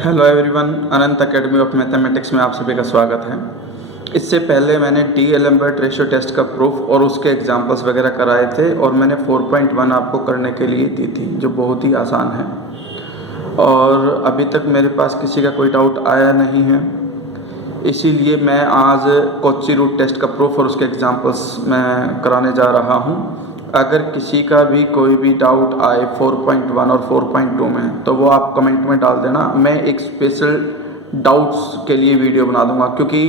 Hello everyone, Anant academy of mathematics में आप सभी का स्वागत है। इससे पहले मैंने डी-एलम्बर्ट रेशियो टेस्ट का प्रूफ और उसके एग्जांपल्स वगैरह कराए थे और मैंने 4.1 आपको करने के लिए दी थी, जो बहुत ही आसान है और अभी तक मेरे पास किसी का कोई डाउट आया नहीं है। इसीलिए मैं आज कॉची रूट टेस्ट का प्रूफ और उसके एग्जांपल्स मैं कराने जा रहा हूँ। अगर किसी का भी कोई भी डाउट आए 4.1 और 4.2 में तो वो आप कमेंट में डाल देना। मैं एक स्पेशल डाउट्स के लिए वीडियो बना दूंगा, क्योंकि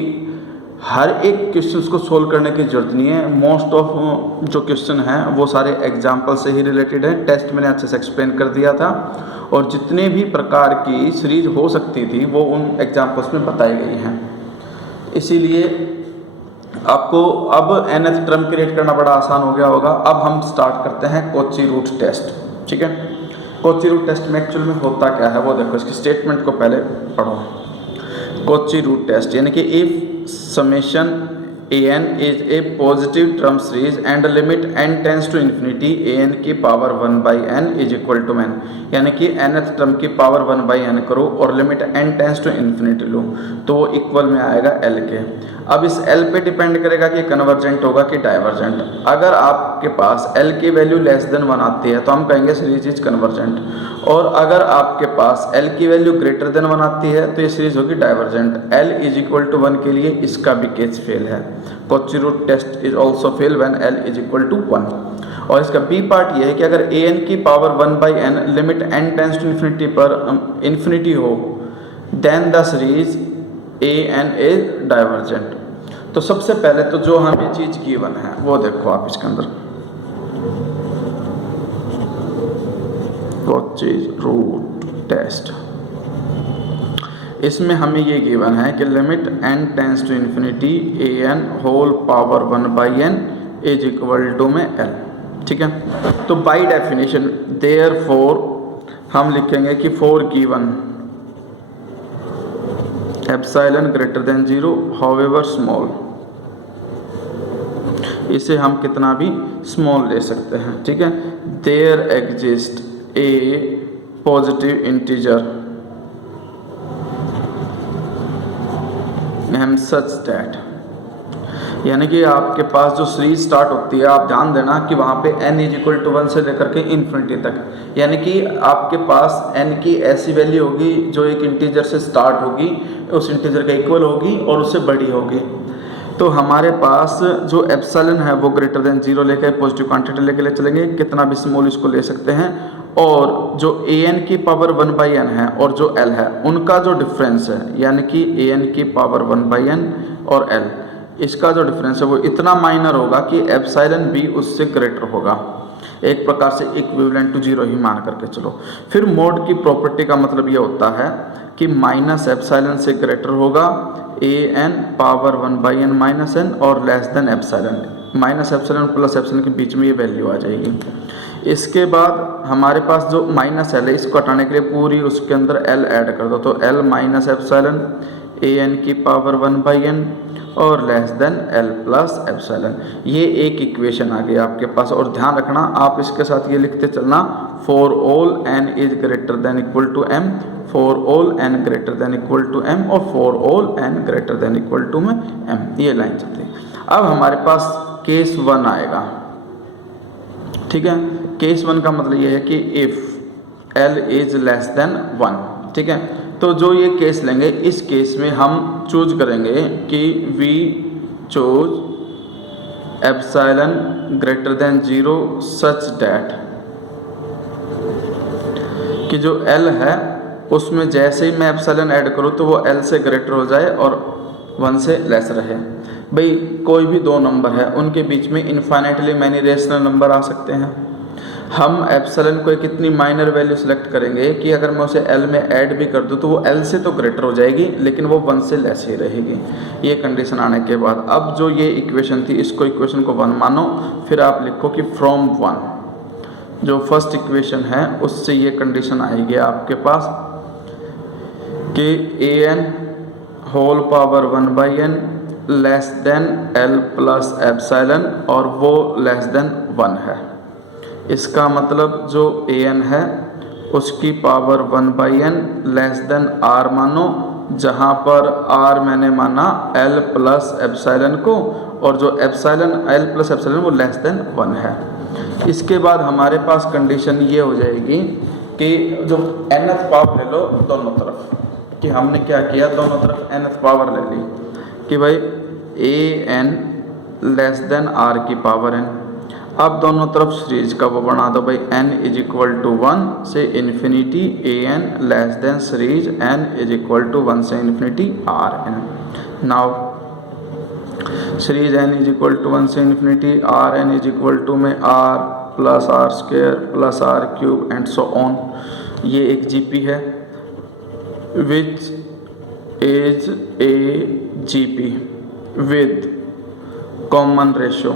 हर एक क्वेश्चन को सोल्व करने की ज़रूरत नहीं है। मोस्ट ऑफ जो क्वेश्चन हैं वो सारे एग्जाम्पल से ही रिलेटेड है। टेस्ट मैंने अच्छे से एक्सप्लेन कर दिया था और जितने भी प्रकार की सीरीज हो सकती थी वो उन एग्जाम्पल्स में बताई गई हैं। इसीलिए आपको अब nth टर्म क्रिएट करना बड़ा आसान हो गया होगा। अब हम स्टार्ट करते हैं कॉची रूट टेस्ट। ठीक है, कॉची रूट टेस्ट में एक्चुअल में होता क्या है वो देखो। इसकी स्टेटमेंट को पहले पढ़ो। कॉची रूट टेस्ट यानी कि if summation an is a positive term series and limit n tends to infinity an की power 1/n is equal to n, यानी कि nth टर्म की पावर 1/n करो और limit n tends to infinity लो तो वो इक्वल में आएगा l के। अब इस l पे डिपेंड करेगा कि कन्वर्जेंट होगा कि डाइवर्जेंट। अगर आपके पास l की वैल्यू लेस देन 1 आती है तो हम कहेंगे सीरीज इज कन्वर्जेंट, और अगर आपके पास l की वैल्यू ग्रेटर देन 1 आती है तो ये सीरीज होगी divergent. l is equal to 1 के लिए इसका भी केस फेल है। Cauchy root test is also fail when l is equal to 1। और इसका बी पार्ट ये है कि अगर an की power 1/n limit n tends to infinity पर इन्फिनिटी हो then the series an is divergent. तो सबसे पहले तो जो हमें चीज गिवन है वो देखो आप इसके अंदर, कॉची रूट टेस्ट। इसमें हमें ये गिवन है कि limit n tends to infinity an whole power 1/n is equal to में l। ठीक है, तो बाय डेफिनेशन देयरफॉर हम लिखेंगे कि for given epsilon greater than 0 however small, इसे हम कितना भी स्मॉल ले सकते हैं। ठीक है, there exist a positive integer M such that, यानी कि आपके पास जो सीरीज स्टार्ट होती है आप ध्यान देना कि वहाँ पे n इज इक्वल टू 1 से लेकर के इन्फिनिटी तक, यानी कि आपके पास n की ऐसी वैल्यू होगी जो एक इंटीजर से स्टार्ट होगी, उस इंटीजर के इक्वल होगी और उससे बड़ी होगी। तो हमारे पास जो एप्सिलॉन है वो ग्रेटर देन 0 लेकर पॉजिटिव क्वांटिटी लेके ले चलेंगे, कितना भी स्मॉल इसको ले सकते हैं। और जो an की पावर 1/n है और जो l है उनका जो डिफरेंस है, यानी कि an की पावर 1/n और l, इसका जो डिफरेंस है वो इतना माइनर होगा कि एप्सिलॉन भी उससे ग्रेटर होगा। एक प्रकार से इक्विवेलेंट टू 0 ही मान करके चलो। फिर मोड की प्रॉपर्टी का मतलब ये होता है कि माइनस एप्सिलॉन से ग्रेटर होगा an power 1/n minus n और less then epsilon. Minus epsilon plus epsilon के बीच में ये वैल्यू आ जाएगी। इसके बाद हमारे पास जो माइनस l है इसको हटाने के लिए पूरी उसके अंदर l ऐड कर दो, तो l माइनस एप्सिलॉन an की पावर 1/n और less than l plus epsilon. ये एक इक्वेशन आ गई आपके पास। और ध्यान रखना आप इसके साथ ये लिखते चलना, for all n is greater than equal to m, for all n greater than equal to m और for all n greater than equal to में m, ये लाइन चलती है। अब हमारे पास केस 1 आएगा। ठीक है, केस 1 का मतलब ये है कि if l is less than 1। ठीक है, तो जो ये केस लेंगे इस केस में हम चूज करेंगे कि we choose epsilon greater than 0 such that कि जो l है उसमें जैसे ही मैं एप्सिलॉन ऐड करूँ तो वो l से ग्रेटर हो जाए और 1 से लेस रहे। भाई कोई भी दो नंबर है उनके बीच में इनफाइनाइटली मैनी रेशनल नंबर आ सकते हैं। हम एप्सिलॉन को एक इतनी माइनर वैल्यू सेलेक्ट करेंगे कि अगर मैं उसे l में ऐड भी कर दूं तो वो l से तो ग्रेटर हो जाएगी लेकिन वो 1 से लेस ही रहेगी। ये कंडीशन आने के बाद अब जो ये इक्वेशन थी इसको इक्वेशन को 1 मानो, फिर आप लिखो कि फ्रॉम 1, जो फर्स्ट इक्वेशन है उससे ये कंडीशन आएगी आपके पास कि an whole power 1/n less than l plus epsilon और वो लेस देन 1 है। इसका मतलब जो an है उसकी power 1/n less then r मानो, जहाँ पर r मैंने माना l प्लस एप्सिलॉन को, और जो एप्सिलॉन l प्लस एप्सिलॉन वो लेस देन 1 है। इसके बाद हमारे पास कंडीशन ये हो जाएगी कि जो nth पावर ले लो दोनों तरफ, कि हमने क्या किया, दोनों तरफ nth पावर ले ली कि भाई an लेस देन r की पावर n। अब दोनों तरफ सीरीज का वो बना दो भाई, n इज इक्वल टू 1 से infinity an less than series n is equal to 1 से infinity rn। Now series n is equal to 1 से infinity rn is equal to में r plus r square plus r cube and so on. ये एक GP है which is a GP with common ratio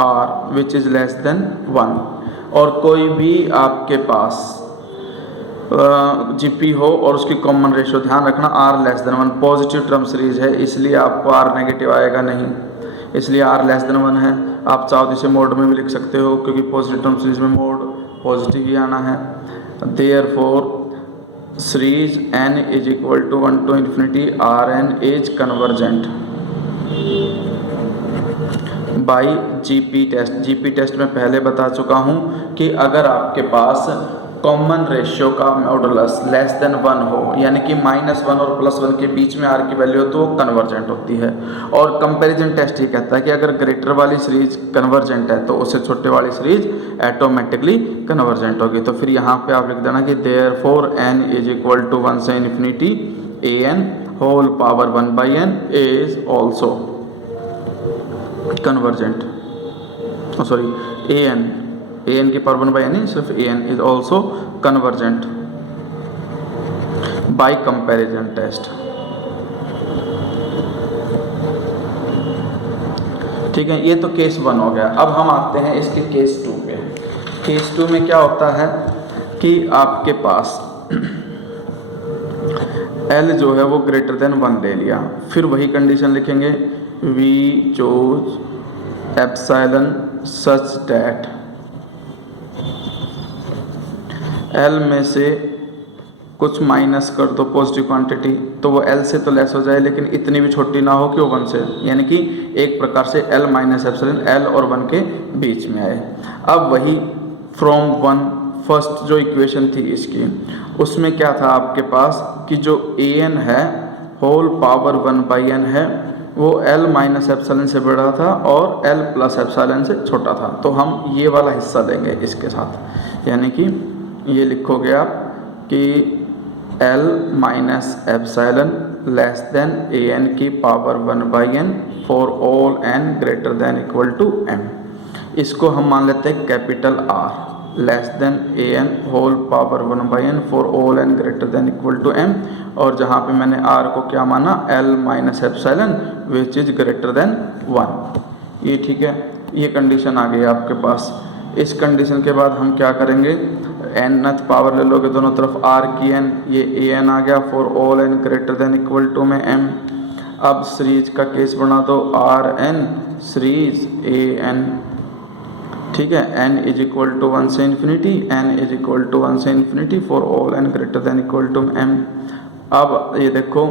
r which is less than 1, और कोई भी आपके पास GP हो और उसकी कॉमन रेशो, ध्यान रखना r less than 1, positive term series है इसलिए आपको r नेगेटिव आएगा नहीं, इसलिए r लेस देन 1 है। आप चाहो तो इसे मोड में भी लिख सकते हो क्योंकि पॉजिटिव टर्म सीरीज में मोड पॉजिटिव ही आना है। Therefore series n is equal to 1 to infinity rn is convergent by GP test. GP test में पहले बता चुका हूँ कि अगर आपके पास कॉमन रेशियो का मॉडुलस लेस देन 1 हो, यानी कि -1 और +1 के बीच में r की वैल्यू हो, तो वो कन्वर्जेंट होती है। और कंपैरिजन टेस्ट ये कहता है कि अगर ग्रेटर वाली सीरीज कन्वर्जेंट है तो उससे छोटे वाली सीरीज ऑटोमेटिकली कन्वर्जेंट होगी। तो फिर यहाँ पे आप लिख देना कि therefore n is equal to 1 से infinity an whole power 1/n is also convergent, sorry an की पावर 1/n नहीं, सिर्फ an is also convergent by comparison test. ठीक है, ये तो केस 1 हो गया। अब हम आते हैं इसके केस 2 पे। केस 2 में क्या होता है कि आपके पास L जो है वो ग्रेटर देन 1 ले लिया, फिर वही कंडीशन लिखेंगे we choose epsilon such that L में से कुछ माइनस कर दो पॉजिटिव क्वांटिटी, तो वो L से तो लेस हो जाए लेकिन इतनी भी छोटी ना हो कि वो 1 से, यानी कि एक प्रकार से L माइनस एप्सिलॉन L और 1 के बीच में आए। अब वही फ्रॉम 1 फर्स्ट जो इक्वेशन थी इसकी, उसमें क्या था आपके पास कि जो an है होल पावर 1/n है वो L माइनस एप्सिलॉन से बड़ा था और L प्लस एप्सिलॉन से छोटा था। तो हम ये वाला हिस्सा लेंगे इसके साथ, यानी कि ये लिखोगे आप कि L minus epsilon less than an की power 1/n for all n greater than equal to m। इसको हम मान लेते हैं capital R less than an whole power 1/n for all n greater than equal to m, और जहाँ पे मैंने r को क्या माना L minus epsilon which is greater than 1। ये ठीक है, ये कंडीशन आ गई आपके पास। इस कंडीशन के बाद हम क्या करेंगे, nth पावर ले लोगे दोनों तरफ r की n, ये an आ गया for all n greater than equal to में m। अब सीरीज का केस बना दो rn सीरीज an, ठीक है, n इज इक्वल टू 1 से infinity n is equal to 1 से infinity for all n greater than equal to m। अब ये देखो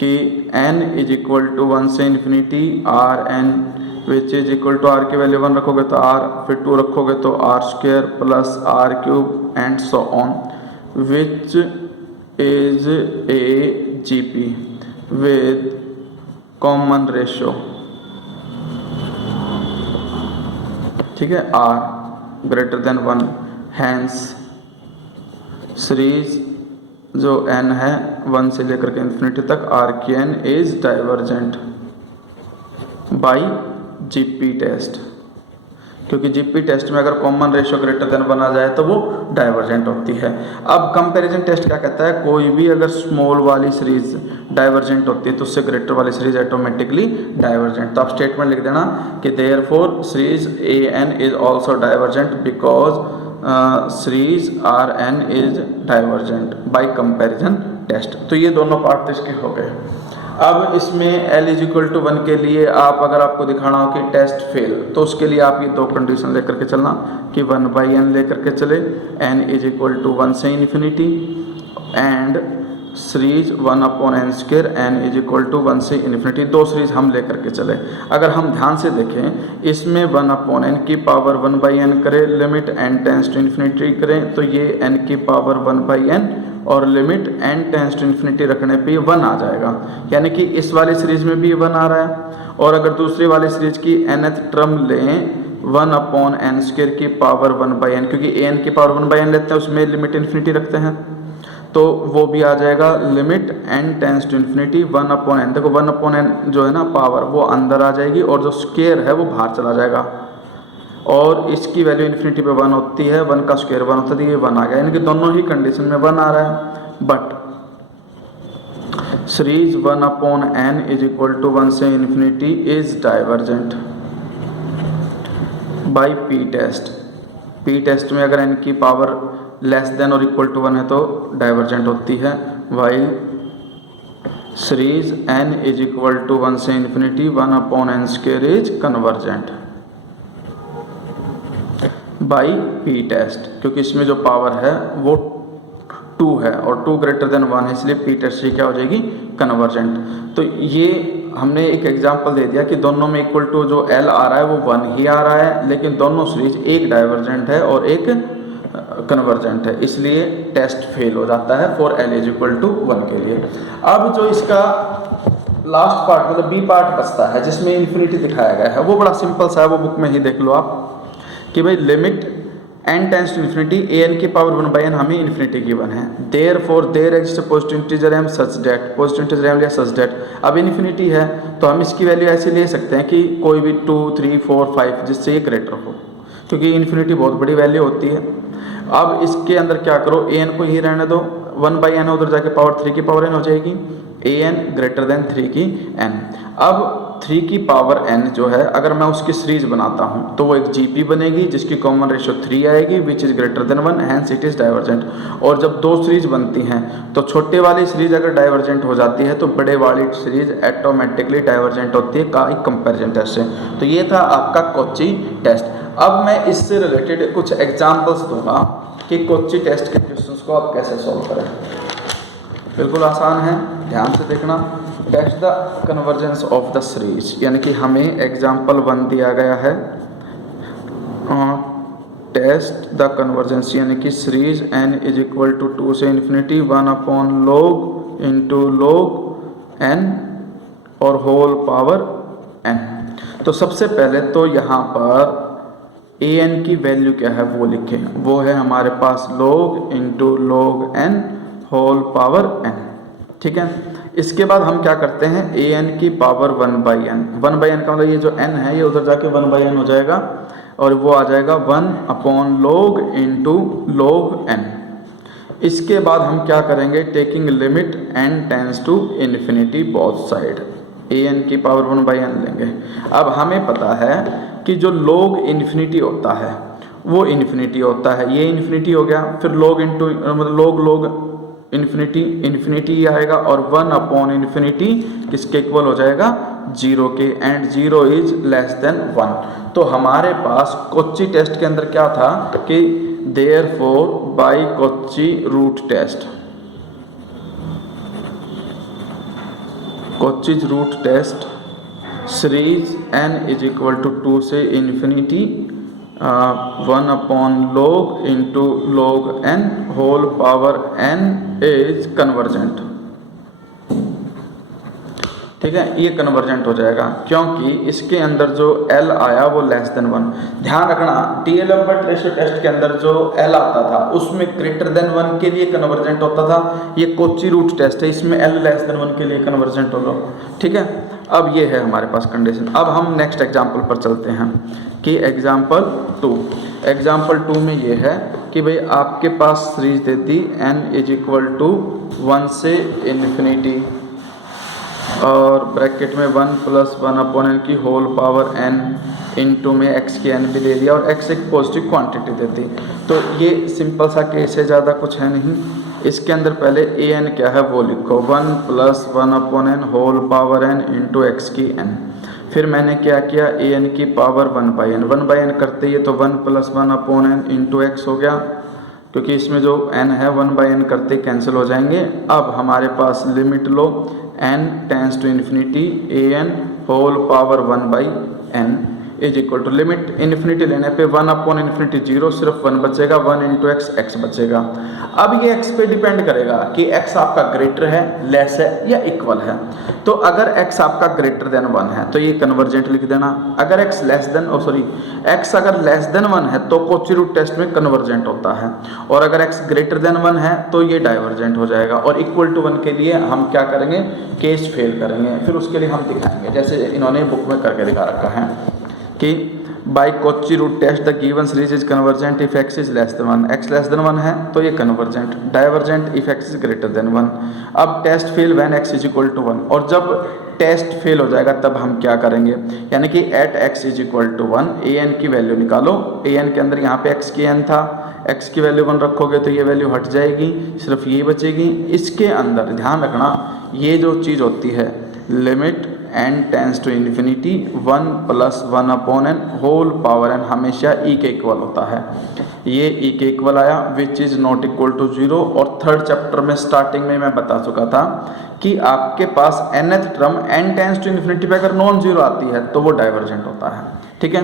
कि n इज इक्वल टू 1 से infinity rn which is equal to r की वैल्यू 1 रखोगे तो r, फिर 2 रखोगे तो r square plus r cube and so on, which is a GP with common ratio, ठीक है, r greater than 1। Hence series जो n है 1 से लेकर के इन्फिनिटी तक r की n is divergent by GP test, क्योंकि GP टेस्ट में अगर कॉमन रेशियो ग्रेटर देन 1 आ जाए तो वो डाइवर्जेंट होती है। अब कंपैरिजन टेस्ट क्या कहता है, कोई भी अगर स्मॉल वाली सीरीज डाइवर्जेंट होती है तो उससे ग्रेटर वाली सीरीज ऑटोमेटिकली डाइवर्जेंट। तो आप स्टेटमेंट लिख देना कि therefore series an is also divergent because series Rn is divergent by comparison test. तो ये दोनों पार्ट इसके हो गए। अब इसमें l इज इक्वल टू 1 के लिए आप अगर आपको दिखाना हो कि टेस्ट फेल, तो उसके लिए आप ये दो कंडीशन लेकर के चलना कि 1/n लेकर के चले, n इज इक्वल टू 1 से infinity, and series 1/n² n is equal to 1 से इन्फिनिटी, दो सीरीज हम लेकर के चले। अगर हम ध्यान से देखें इसमें 1/n की पावर 1/n करें, limit n tends to infinity करें तो ये n की पावर 1/n और limit n tends to infinity रखने पे 1 आ जाएगा, यानी कि इस वाली सीरीज में भी 1 आ रहा है। और अगर दूसरी वाली सीरीज की nth टर्म लें 1/n² की पावर 1/n, क्योंकि an की पावर 1/n लेते हैं उसमें लिमिट इन्फिनिटी रखते हैं, तो वो भी आ जाएगा limit n tends to infinity 1/n। देखो 1/n जो है ना पावर वो अंदर आ जाएगी और जो स्क्वायर है वो बाहर चला जाएगा, और इसकी वैल्यू इन्फिनिटी पे 1 होती है, 1 का स्क्वायर 1 होता है, तो ये 1 आ गया, यानी कि दोनों ही कंडीशन में 1 आ रहा है। But series 1/n is equal to 1 से infinity is divergent by p test. P test में अगर n की पावर लेस देन और इक्वल टू 1 है तो डाइवर्जेंट होती है, while series n is equal to 1 से infinity 1/n² is convergent by p test, क्योंकि इसमें जो पावर है वो 2 है और 2 ग्रेटर देन 1 है, इसलिए पी टेस्ट से क्या हो जाएगी कन्वर्जेंट। तो ये हमने एक एग्जांपल दे दिया कि दोनों में इक्वल टू जो l आ रहा है वो 1 ही आ रहा है, लेकिन दोनों सीरीज एक डाइवर्जेंट है और एक कन्वर्जेंट है, इसलिए टेस्ट फेल हो जाता है for l is equal to 1 के लिए। अब जो इसका लास्ट पार्ट मतलब बी पार्ट बचता है जिसमें इन्फिनिटी दिखाया गया है वो बड़ा सिंपल सा है, वो बुक में ही देख लो आप कि भाई limit n tends to infinity an की पावर 1/n हमें इन्फिनिटी गिवन है, therefore there exist positive integer m such that, positive integer m लिया सच दैट। अब इन्फिनिटी है तो हम इसकी वैल्यू ऐसे ले सकते हैं कि कोई भी 2 3 4 5 जिससे ये ग्रेटर हो, क्योंकि इन्फिनिटी बहुत बड़ी वैल्यू होती है। अब इसके अंदर क्या करो, an को ही रहने दो, 1/n उधर जाके पावर 3 की पावर n हो जाएगी, an ग्रेटर देन 3 की n। अब 3 की पावर n जो है अगर मैं उसकी सीरीज बनाता हूँ तो वो एक GP बनेगी जिसकी कॉमन रेशियो 3 आएगी which is greater than 1, hence it is divergent. और जब दो सीरीज बनती हैं तो छोटे वाली सीरीज अगर डाइवर्जेंट हो जाती है तो बड़े वाली सीरीज ऑटोमेटिकली डाइवर्जेंट होती है का कंपैरिजन टेस्ट से। तो ये था आपका कोची टेस्ट। अब मैं इससे रिलेटेड कुछ एग्जाम्पल्स दूंगा कि कोची टेस्ट के क्वेश्चंस को आप कैसे सॉल्व करें। बिल्कुल आसान है, ध्यान से देखना। Test the convergence of the series, यानी कि हमें एग्जाम्पल 1 दिया गया है, टेस्ट द कन्वर्जेंस यानी कि series n is equal to 2 से infinity 1/log into log n और होल पावर n। तो सबसे पहले तो यहाँ पर an की वैल्यू क्या है वो लिखें, वो है हमारे पास log into log n whole power n, ठीक है। इसके बाद हम क्या करते हैं, an की पावर 1/n, 1/n का मतलब ये जो n है ये उधर जाके 1/n हो जाएगा और वो आ जाएगा 1/log इंटू log n। इसके बाद हम क्या करेंगे, taking limit n tends to infinity both side, an की पावर 1/n लेंगे। अब हमें पता है कि जो log इन्फिनिटी होता है वो इन्फिनिटी होता है, ये इन्फिनिटी हो गया, फिर log इंटू मतलब log इन्फिनिटी इन्फिनिटी आएगा और 1/∞ किसके इक्वल हो जाएगा 0 के, एंड 0 इज लेस देन 1। तो हमारे पास कोची टेस्ट के अंदर क्या था कि therefore by Cauchy root test, Cauchy's root test series n is equal to 2 से infinity 1/log into log n whole power n is convergent, ठीक है। ये कन्वर्जेंट हो जाएगा क्योंकि इसके अंदर जो L आया वो लेस देन 1। ध्यान रखना डीएलेम्बर्ट रेशियो टेस्ट के अंदर जो L आता था उसमें ग्रेटर देन 1 के लिए कन्वर्जेंट होता था, ये कोची रूट टेस्ट है इसमें L लेस देन 1 के लिए कन्वर्जेंट होगा, ठीक है। अब ये है हमारे पास कंडीशन। अब हम नेक्स्ट एग्जाम्पल पर चलते हैं कि एग्जाम्पल 2। एग्जाम्पल 2 में ये है कि भाई आपके पास सीरीज दे दी n इज इक्वल टू 1 से इन्फिनिटी और ब्रैकेट में 1 + 1/n की होल पावर n इंटू में x की n भी दे दिया और x एक पॉजिटिव क्वांटिटी देती। तो ये सिंपल सा केस है, ज़्यादा कुछ है नहीं। इसके अंदर पहले ए एन क्या है वो लिखो, 1 + 1/n whole power n into x की n। फिर मैंने क्या किया, ए एन की पावर 1/n, 1/n करते ही तो 1 + 1/n इंटू एक्स हो गया, क्योंकि इसमें जो n है 1/n करते कैंसिल हो जाएंगे। अब हमारे पास लिमिट लो, n tends to infinity A N whole power 1/n is equal to limit infinity लेने पे 1/∞ 0, सिर्फ 1 बचेगा, 1 इंटू एक्स, एक्स बचेगा। अब ये x पे डिपेंड करेगा कि x आपका ग्रेटर है, लेस है या इक्वल है। तो अगर x आपका ग्रेटर देन 1 है तो ये कन्वर्जेंट लिख देना। अगर x लेस देन x अगर लेस देन 1 है तो कॉची रूट टेस्ट में कन्वर्जेंट होता है, और अगर x ग्रेटर देन 1 है तो ये डाइवर्जेंट हो जाएगा। और इक्वल टू 1 के लिए हम क्या करेंगे, केस फेल करेंगे, फिर उसके लिए हम दिखाएंगे, जैसे इन्होंने बुक में करके दिखा रखा है कि by Cauchy root test the given series is convergent if x is less than 1, x less than 1 है तो ये convergent, divergent if x is greater than 1। अब test fail when x is equal to 1, और जब test fail हो जाएगा तब हम क्या करेंगे, यानी कि at x is equal to 1 a N की वैल्यू निकालो। ए एन के अंदर यहाँ पे x की n था, x की वैल्यू 1 रखोगे तो ये वैल्यू हट जाएगी, सिर्फ ये बचेगी। इसके अंदर ध्यान रखना ये जो चीज़ होती है limit n tends to infinity 1 + 1/n whole power n हमेशा e के इक्वल होता है। ये e के इक्वल आया which is not equal to 0। और थर्ड चैप्टर में स्टार्टिंग में मैं बता चुका था कि आपके पास nth term n tends to infinity पे अगर नॉन जीरो आती है तो वो डाइवर्जेंट होता है। ठीक है,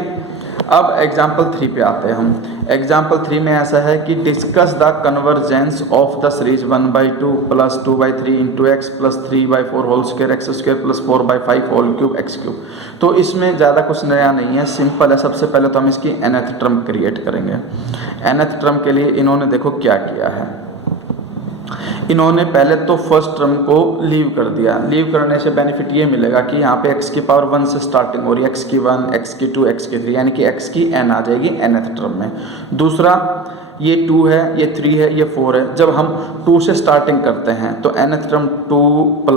अब एग्जाम्पल 3 पे आते हैं हम। एग्जाम्पल 3 में ऐसा है कि discuss the convergence of the series 1/2 + 2/3 into x + 3/4 whole square x square + 4/5 whole cube x cube. तो इसमें ज़्यादा कुछ नया नहीं है, सिंपल है। सबसे पहले तो हम इसकी nth टर्म क्रिएट करेंगे। nth टर्म के लिए इन्होंने देखो क्या किया है, इन्होंने पहले तो फर्स्ट टर्म को लीव कर दिया। लीव करने से बेनिफिट ये मिलेगा कि यहाँ पे x की पावर 1 से स्टार्टिंग हो रही है, x की 1, x की 2, x की 3, यानी कि x की n आ जाएगी nth टर्म में। दूसरा ये 2 है, ये 3 है, ये 4 है। जब हम 2 से स्टार्टिंग करते हैं तो nth term 2 +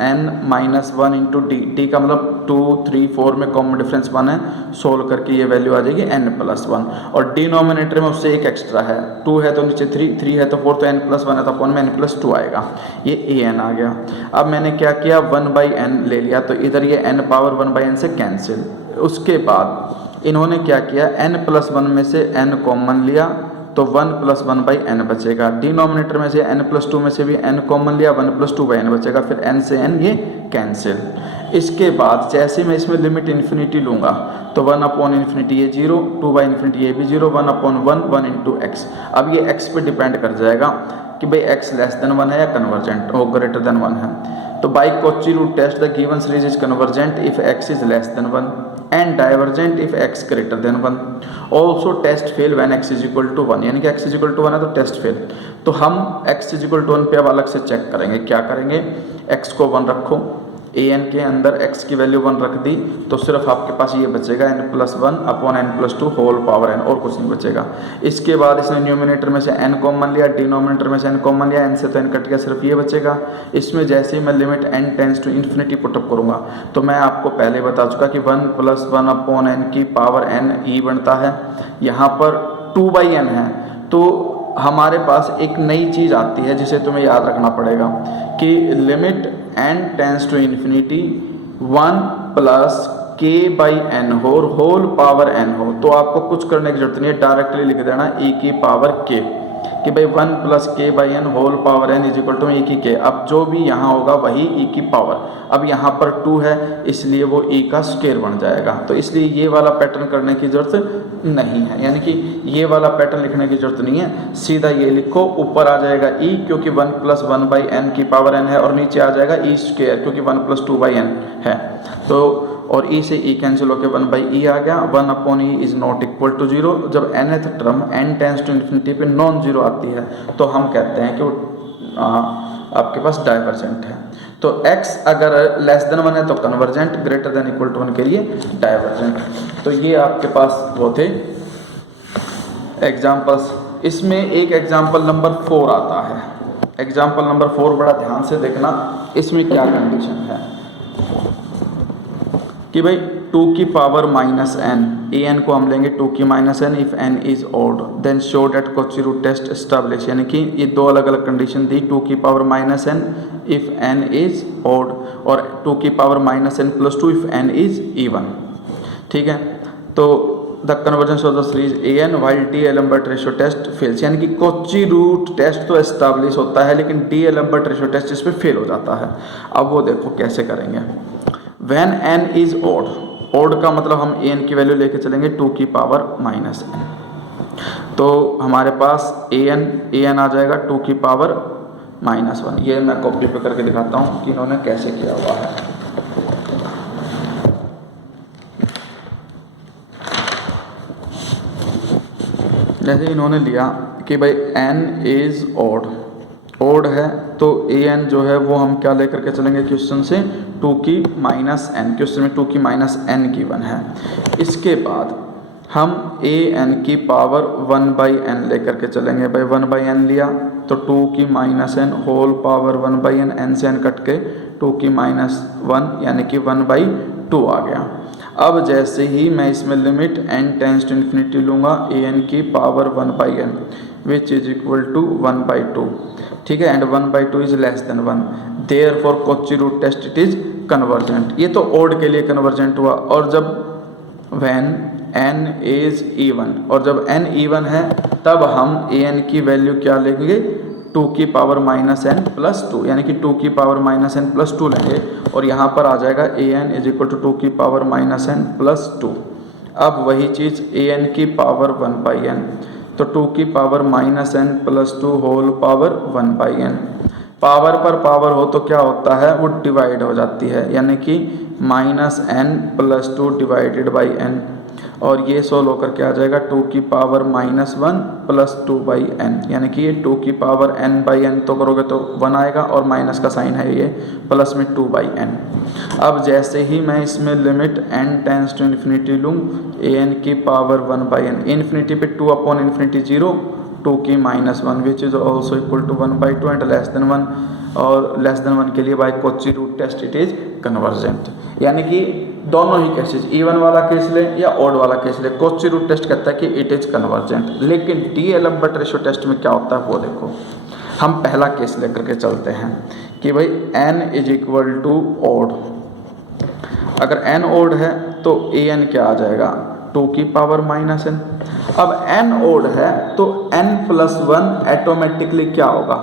n - 1 into D, D का मतलब 2, 3, 4 में कॉमन डिफरेंस 1 है, सोल्व करके ये वैल्यू आ जाएगी n + 1। और डिनोमिनेटर में उससे एक एक्स्ट्रा है, 2 है तो नीचे 3, 3 है तो 4, तो n + 1 है तो कौन में n + 2 आएगा, ये an आ गया। अब मैंने क्या किया, 1/n ले लिया तो इधर ये n पावर 1/n से कैंसिल। उसके बाद इन्होंने क्या किया, n + 1 में से n कॉमन लिया तो 1 + 1/n बचेगा। डिनोमिनेटर में से n + 2 में से भी n कॉमन लिया, 1 + 2/n बचेगा, फिर n से n ये कैंसिल। इसके बाद जैसे मैं इसमें लिमिट इन्फिनिटी लूँगा तो 1/∞ ये 0, 2/∞ ये भी 0, 1/1 1 इंटू एक्स। अब ये x पे डिपेंड कर जाएगा कि भाई x लेस देन 1 है या कन्वर्जेंट हो ग्रेटर देन 1 है। तो by Cauchy root test the given series is convergent if x is less than 1 and divergent if x greater than 1। Also test fail when x is equal to 1, यानी कि x is equal to 1 है तो test fail. तो हम x is equal to 1 पे अब अलग से चेक करेंगे। क्या करेंगे, x को 1 रखो, an के अंदर x की वैल्यू 1 रख दी तो सिर्फ आपके पास ये बचेगा n + 1/n + 2 whole power n, और कुछ नहीं बचेगा। इसके बाद इसने न्यूमिनेटर में से n कॉमन लिया, डिनोमिनेटर में से n कॉमन लिया, n से तो n कट गया, सिर्फ ये बचेगा। इसमें जैसे ही मैं limit n tends to infinity put up करूँगा तो मैं आपको पहले बता चुका कि 1 + 1/n की पावर n e बनता है, यहाँ पर 2/n है। तो हमारे पास एक नई चीज़ आती है जिसे तुम्हें याद रखना पड़ेगा कि limit n tends to infinity 1 + k/n हो और होल पावर n हो, तो आपको कुछ करने की जरूरत नहीं है, डायरेक्टली लिख देना e की पावर k कि भाई 1 + k/n whole power n is equal to e की k। अब जो भी यहाँ होगा वही e की पावर, अब यहाँ पर 2 है इसलिए वो e का स्क्वायर बन जाएगा। तो इसलिए ये वाला पैटर्न करने की ज़रूरत नहीं है, यानी कि ये वाला पैटर्न लिखने की ज़रूरत नहीं है, सीधा ये लिखो, ऊपर आ जाएगा e क्योंकि 1 + 1/n की पावर n है, और नीचे आ जाएगा e स्क्वायर क्योंकि 1 + 2/n है। तो और e से e कैंसिल होकर 1/e आ गया, 1/e is not equal to 0। जब nth term n tends to infinity पे नॉन जीरो आती है तो हम कहते हैं कि वो आपके पास डाइवर्जेंट है। तो x अगर लेस देन 1 है तो convergent, greater than equal to 1 के लिए डाइवर्जेंट। तो ये आपके पास वो थे एग्जाम्पल्स। इसमें एक एग्जाम्पल नंबर 4 आता है। एग्जाम्पल नंबर 4 बड़ा ध्यान से देखना, इसमें क्या कंडीशन है कि भाई टू की power minus n, a n को हम लेंगे टू की minus n if n is odd, then show that Cauchy root test establish, यानी कि ये दो अलग अलग कंडीशन दी, टू की power minus n if n is odd और टू की power minus N plus two if n is even. ठीक है, तो the convergence of the series a n while d'Alembert ratio test fails, यानी कि Cauchy root test तो establish होता है लेकिन डी एलम्बर्ट रेशियो टेस्ट इस पर फेल हो जाता है। अब वो देखो कैसे करेंगे। When an is odd, odd का मतलब हम ए एन की वैल्यू लेके चलेंगे टू की पावर माइनस एन, तो हमारे पास ए एन आ जाएगा टू की पावर माइनस वन। ये मैं कॉपी पे करके दिखाता हूँ कि इन्होंने कैसे किया हुआ है। जैसे इन्होंने लिया कि भाई n इज़ ऑड है, तो ए एन जो है वो हम क्या लेकर के चलेंगे क्वेश्चन से, टू की माइनस एन, क्वेश्चन में टू की माइनस एन गिवन है। इसके बाद हम ए एन की पावर वन बाई एन लेकर के चलेंगे। भाई वन बाई एन लिया तो टू की minus n whole power one by n, n से एन कट के टू की माइनस वन यानी कि वन बाई टू आ गया। अब जैसे ही मैं इसमें limit n tends to infinity लूँगा ए एन की power one by n which is equal to one by two, ठीक है, and one by two is less than one, therefore Cauchy root test it is convergent. ये तो odd के लिए convergent हुआ। और जब व्हेन n इज इवन, और जब n इवन है तब हम ए एन की वैल्यू क्या लेंगे, टू की power minus N plus two, यानी कि टू की power minus N plus two लेंगे और यहाँ पर आ जाएगा A N is equal to two की power minus N plus two. अब वही चीज़ ए एन की पावर वन बाई एन, तो टू की power minus N plus two whole power one by N. Power पर पावर हो तो क्या होता है, वो डिवाइड हो जाती है, यानी कि minus N plus two divided by n, और ये सोल्व होकर के आ जाएगा टू की power minus one plus two by n, यानी कि ये टू की पावर एन बाई एन तो करोगे तो वन आएगा और माइनस का साइन है ये प्लस में टू बाई एन। अब जैसे ही मैं इसमें limit N tends to infinity लूँ ए एन की power one by N, infinity पे two upon infinity zero, two की minus one which is also equal to one by two and less than one, और less than one के लिए by Cauchy root test it is convergent. यानी कि दोनों ही cases, even वाला case ले या ऑड वाला केस ले, कॉची रूट टेस्ट कहता है कि इट इज कन्वर्जेंट। लेकिन डी एलम्बर्ट रेशियो टेस्ट में क्या होता है वो देखो। हम पहला केस लेकर के चलते हैं कि भाई n is equal to odd, अगर n ऑड है तो ए एन क्या आ जाएगा, टू की पावर माइनस एन। अब n ऑड है तो n प्लस वन ऑटोमेटिकली क्या होगा,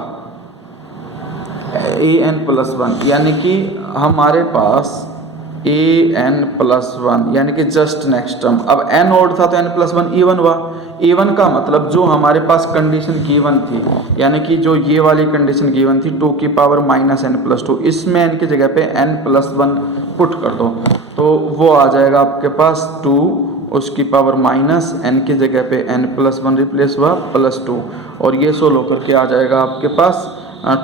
ए एन प्लस वन, यानी कि हमारे पास ए एन प्लस वन, यानी कि जस्ट नेक्स्ट टर्म। अब n ऑड था तो n प्लस वन इवन हुआ। इवन का मतलब जो हमारे पास कंडीशन गिवन थी, यानी कि जो ये वाली कंडीशन गिवन थी टू की power minus N plus two, इसमें n की जगह पे n प्लस वन पुट कर दो तो वो आ जाएगा आपके पास टू, उसकी पावर माइनस एन की जगह पे n प्लस वन रिप्लेस हुआ प्लस टू, और ये सोल्व होकर के आ जाएगा आपके पास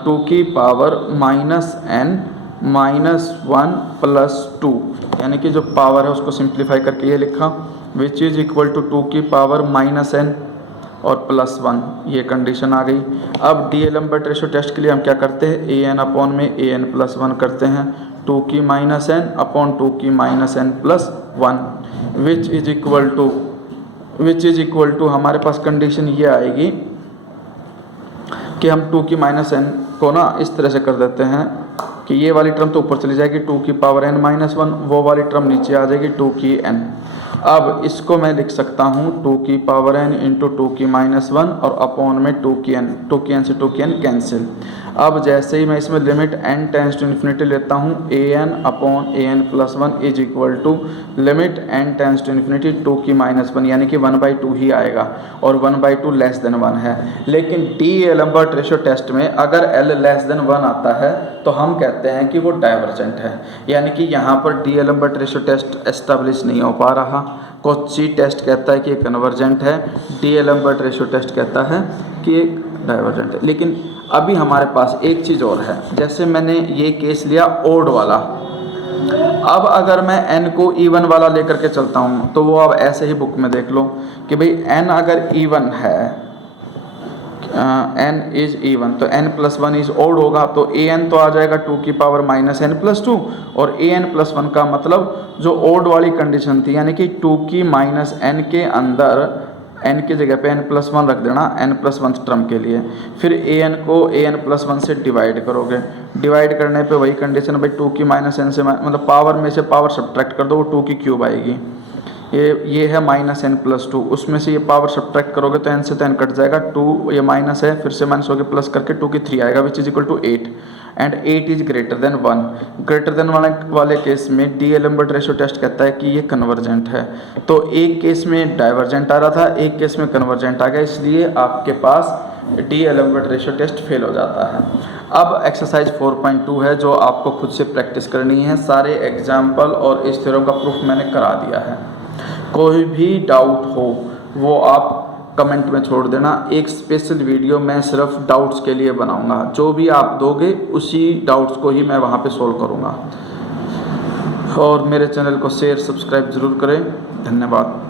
टू की power minus n minus one plus two, यानी कि जो पावर है उसको सिंप्लीफाई करके ये लिखा which is equal to two की पावर माइनस एन और प्लस वन, ये कंडीशन आ गई। अब डी एलम्बर्ट रेशियो टेस्ट के लिए हम क्या करते हैं, ए एन अपॉन में ए एन प्लस वन करते हैं, टू की माइनस एन अपॉन टू की minus N plus one which is equal to हमारे पास कंडीशन ये आएगी कि हम टू की माइनस एन को ना इस तरह से कर देते हैं कि ये वाली टर्म तो ऊपर चली जाएगी टू की पावर एन माइनस वन, वो वाली टर्म नीचे आ जाएगी टू की एन। अब इसको मैं लिख सकता हूँ टू की पावर एन इंटू टू की माइनस वन और अपॉन में टू की एन से टू की एन कैंसिल। अब जैसे ही मैं इसमें limit n tends to infinity लेता हूँ A N upon A N plus one is equal to limit n tends to infinity two की माइनस वन, यानी कि वन बाई टू ही आएगा और one by two less than one है। लेकिन डी एलम्बर्ट रेशियो टेस्ट में अगर l लेस देन वन आता है तो हम कहते हैं कि वो डाइवर्जेंट है, यानी कि यहाँ पर d'Alembert ratio test establish नहीं हो पा रहा। कॉची टेस्ट कहता है कि ये कन्वर्जेंट है, डी एलम्बर्ट रेशियो टेस्ट कहता है कि एक डाइवर्जेंट है। लेकिन अभी हमारे पास एक चीज़ और है, जैसे मैंने ये केस लिया ओड वाला, अब अगर मैं n को इवन वाला लेकर के चलता हूँ तो वो अब ऐसे ही बुक में देख लो कि भाई n अगर इवन है, n इज इवन, तो n plus one is odd होगा, तो a n तो आ जाएगा 2 की power minus n plus two, और a n प्लस वन का मतलब जो ओड वाली कंडीशन थी, यानी कि 2 की माइनस n के अंदर n की जगह पे n प्लस वन रख देना n प्लस वन टर्म के लिए, फिर a n को a n प्लस वन से डिवाइड करोगे, डिवाइड करने पे वही कंडीशन भाई 2 की माइनस n से मतलब पावर में से पावर सब्ट्रैक्ट कर दो, वो 2 की क्यूब आएगी। ये है माइनस एन प्लस टू, उसमें से ये पावर सब्ट्रैक्ट करोगे तो एन से तो एन कट जाएगा, 2 ये माइनस है, फिर से माइनस होकर प्लस करके 2 की 3 आएगा, which is equal to 8, and 8 is greater than 1। Greater than वाले केस में डी-एलेम्बर्ट रेशियो टेस्ट कहता है कि ये कन्वर्जेंट है, तो एक केस में डाइवर्जेंट आ रहा था, एक केस में कन्वर्जेंट आ गया, इसलिए आपके पास डी-एलेम्बर्ट रेशियो टेस्ट फेल हो जाता है। अब एक्सरसाइज 4.2 है जो आपको खुद से प्रैक्टिस करनी है, सारे एग्जाम्पल और इस थ्योरम का प्रूफ मैंने करा दिया है। कोई भी डाउट हो वो आप कमेंट में छोड़ देना, एक स्पेशल वीडियो मैं सिर्फ डाउट्स के लिए बनाऊंगा, जो भी आप दोगे उसी डाउट्स को ही मैं वहाँ पे सोल्व करूँगा। और मेरे चैनल को शेयर सब्सक्राइब ज़रूर करें, धन्यवाद।